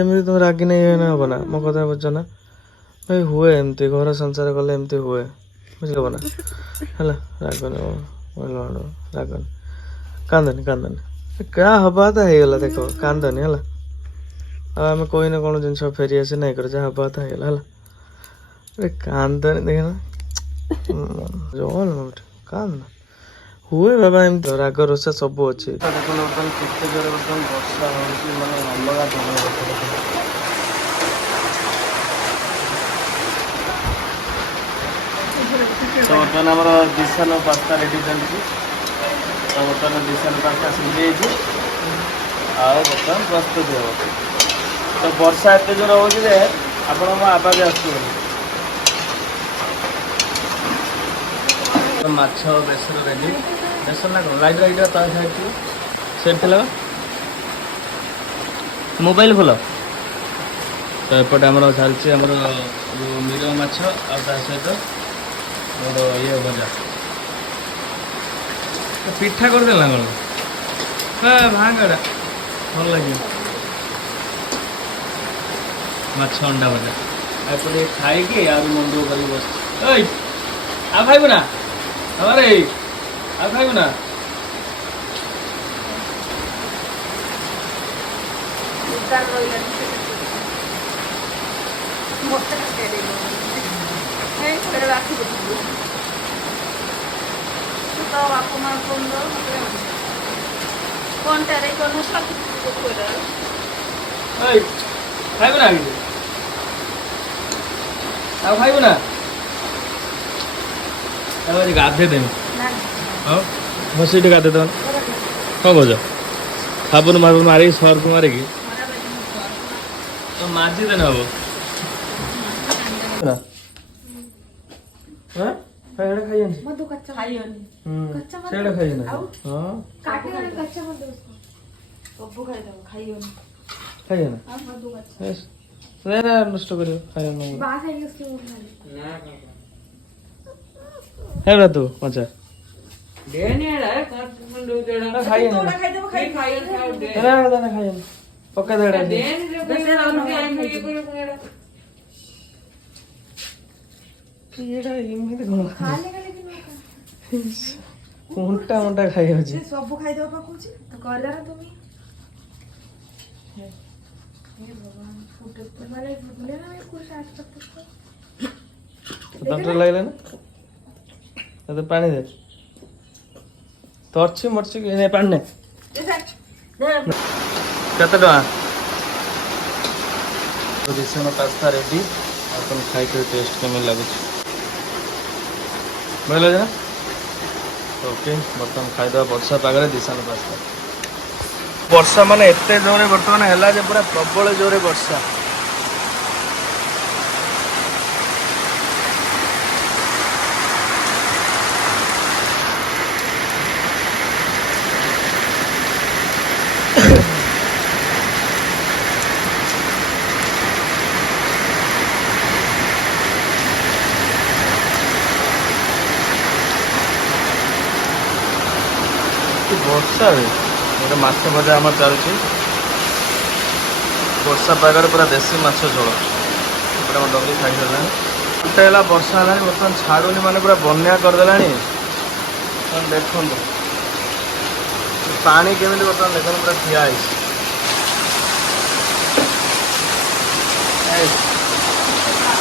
ଏମିତି ତମେ ରାଗି ନେଇ ହବ ନା, ମୋ କଥା ବୁଝ ନା ଭାଇ। ହୁଏ ଏମିତି, ଘର ସଂସାର କଲେ ଏମିତି ହୁଏ, ବୁଝିବ ନା ହେଲା। ରାଗନି ରାଗନି, କାନ୍ଦନି କାନ୍ଦନି, କାହା ହବା କଥା ହେଇଗଲା। ଦେଖ କାନ୍ଦନି ହେଲା। ଆଉ ଆମେ କହିନେ କଣ ଜିନିଷ ଫେରିଆସେ ନାଇଁ କରେ, ଯାହା ହବା କଥା ହେଇଗଲା ହେଲା। କାନ୍ଦନି ଦେଖିନ, କାନ୍ଦ ହୁଏ ବାବା, ଏମିତି ରାଗ ରୋଷା ସବୁ ଅଛି। ଦେଖୁନ ବର୍ତ୍ତମାନ କେତେ ଜୋରେ ବର୍ତ୍ତମାନ ବର୍ଷା ହଉଛି, ମାନେ ଅଲଗା ପ୍ରକାର ବର୍ଷା। ତ ବର୍ତ୍ତମାନ ଆମର ଦିଶାନ ପାସ୍ତା ରେଡି ଚାଲିଛି। ତ ବର୍ତ୍ତମାନ ଦିଶାନ ପାସ୍ତା ସିଝିଯାଇଛି, ଆଉ ବର୍ତ୍ତମାନ ପ୍ରସ୍ତୁତ ହେବ। ତ ବର୍ଷା ଏତେ ଜୋର ହଉଛି ଯେ ଆପଣଙ୍କ ଆବାଜ ଆସୁଥିବ। ମାଛ ବେସର ରେଡି। ବେସର ନା କଣ, ଲାଇଟ୍ ତା ସାଇଡ୍ ସେଠି ଥିଲା ମୋବାଇଲ ଫୁଲ। ତ ଏପଟେ ଆମର ଚାଲିଛି ଆମର ଯେଉଁ ମିର ମାଛ, ଆଉ ତା ସହିତ ଆମର ଇଏ ଭଜା। ପିଠା କରିଦେଲା କଣ, ଭାଙ୍ଗଟା ଭଲ ଲାଗିବ। ମାଛ ଅଣ୍ଡା ଭଜା। ଏପଟେ ଖାଇକି ଆଉ ମନଦୁଃଖ କରିକି ବସିଛି। ଏଇ ଆଉ ଖାଇବୁ ନା, ଆମର ଏଇ ଆଉ ଖାଇବୁ ନା। ଖାଇବୁ ନା, ଆଉ ଖାଇବୁ ନା, ଗାଧେଇ ଦେବି। ହଉ ବସିକି ଟିକେ ଗାଧେଇ ଦେବା। କ'ଣ କହୁଛ? ସାବୁନ ମାରିକି ସର୍ଫ ମାରିକି ତ ମାଜି ଦେଲେ ହବ। ନଷ୍ଟ କରିବ ଖାଇବା ତୁ କଞ୍ଚା ଏମିତି କଣ୍ଟା ମଣ୍ଟା ଖାଇଯାଉଛି। ସବୁ ଖାଇଦବ ପାଖୁଛି କହିଲା ନା ତୁମେ ତଣ୍ଟିରେ ଲାଗିଲା ନା, ତତେ ପାଣି ଦେ। ତର୍ଛି ମର୍ଛି ପାଣି ନେ। କେତେ ଟଙ୍କା? ଦିଶାନ ପାସ୍ତା ରେଡି। ଆପଣ ଖାଇକି ଟେଷ୍ଟ କେମିତି ଲାଗୁଛି ଭଲ ଲାଗୁଛି ନା? ଓକେ, ବର୍ତ୍ତମାନ ଖାଇଦେବା ବର୍ଷା ପାଗରେ ଦିଶାନ ପାସ୍ତା। ବର୍ଷା ମାନେ ଏତେ ଜୋରେ ବର୍ତ୍ତମାନ ହେଲା ଯେ ପୁରା ପ୍ରବଳ ଜୋରେ ବର୍ଷା। ବର୍ଷାରେ ଗୋଟେ ମାଛ ଭଜା ଆମର ଚାଲିଛି। ବର୍ଷା ପାଗରେ ପୁରା ଦେଶୀ ମାଛ ଝୋଳ। ଏପଟେ ଆମ ଡଗି ଖାଇସାରିଲାଣି। ଗୋଟେ ହେଲା ବର୍ଷା ହେଲାଣି, ବର୍ତ୍ତମାନ ଛାଡ଼ୁନି, ମାନେ ପୁରା ବନ୍ୟା କରିଦେଲାଣି। ଦେଖନ୍ତୁ ପାଣି କେମିତି ବର୍ତ୍ତମାନ ଦେଖନ୍ତୁ ପୁରା ଠିଆ ହେଇଛି।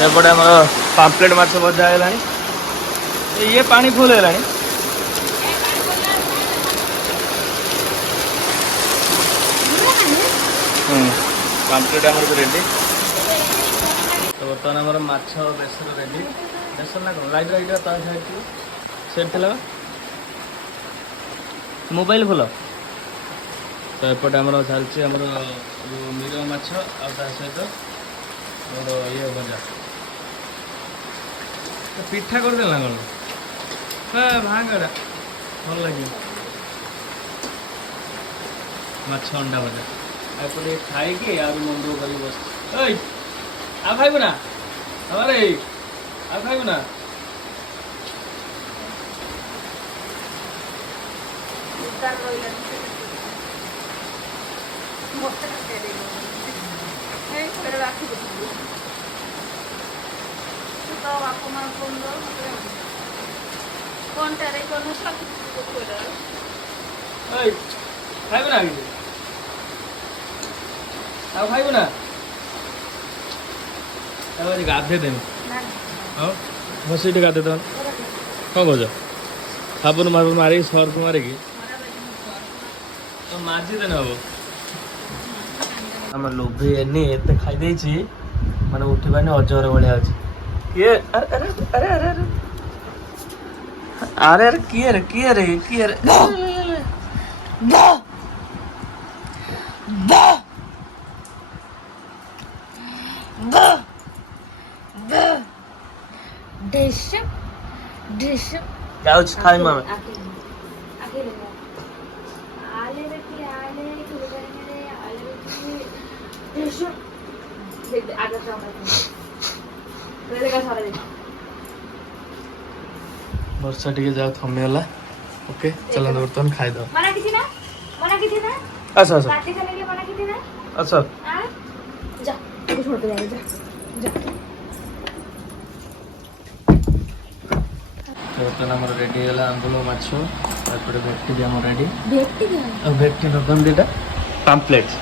ଏପଟେ ଆମର ପାମ୍ପଲେଟ୍ ମାଛ ଭଜା ହେଇଗଲାଣି। ଇଏ ପାଣି ଫୁଲ ହେଇଗଲାଣି। ପାମ୍ପଲେଟ୍ ଆମର ବି ରେଡ଼ି। ତ ବର୍ତ୍ତମାନ ଆମର ମାଛ ବେସର ରେଡ଼ି। ବେସର ନା କଣ, ଲାଇଟ୍ ତା ସାଇଡ୍ ସେଠି ଥିଲା ମୋବାଇଲ ଫୁଲ। ତ ଏପଟେ ଆମର ଚାଲିଛି ଆମର ଯେଉଁ ମିର ମାଛ, ଆଉ ତା ସହିତ ଆମର ଇଏ ଭଜା। ପିଠା କରିଦେଲା କଣ, ଭାଙ୍ଗଟା ଭଲ ଲାଗିବ। ମାଛ ଅଣ୍ଡା ଭଜା। ଏପଟେ ଖାଇକି ଆଉ ମନଦୁଃଖ କରିକି ବସିଛି। ଏଇ ଆଉ ଖାଇବୁ ନା, ଆମର ଏଇ ଆଉ ଖାଇବୁ ନା। ତ ବାପା ମା ଫୋନ ଦବ ମତେ କଣଟାରେ କଣ ସବୁ এই খাইবে না কিছু ଆଉ ଖାଇବୁ ନା ଆଉ ଆଜି ଗାଧେଇ ଦେମି ଆଉ ବସିଠି ଗାଧେଇ ଦେବ କ'ଣ କହୁଛ ସାବୁନ ମାବୁନ ମାରିକି ସର୍ଫ ମାରିକି ମାଜି ଦେନେ ହବ ଆମେ ଲୋଭି ଏନି ଏତେ ଖାଇ ଦେଇଛି ମାନେ ଉଠିବାନି ଅଜର ଭଳିଆ ଅଛି କିଏ ଆରେ ଆରେ ଆରେ ଆରେ ଆରେ ଆରେ ଆରେ କିଏ ରେ କିଏ ରେ କିଏ ରେ ଯାଉଛି ଖାଇମୁ ଆମେ ବର୍ଷା ଟିକେ ଯାଉ ଥମିଗଲା ଓକେ ଚାଲନ୍ତୁ ବର୍ତ୍ତମାନ ଖାଇଦେବା ଆସ ଆସ ଆସ ବର୍ତ୍ତମାନ ଆମର ରେଡି ହେଇଗଲା ଆମ୍ବୁଲ ମାଛ ତାପରେ ଭେଟି ବି ଆମର ରେଡି ଆଉ ଭେଟି ଦୋକାନ ଦୁଇଟା ପାମ୍ପଲେଟ୍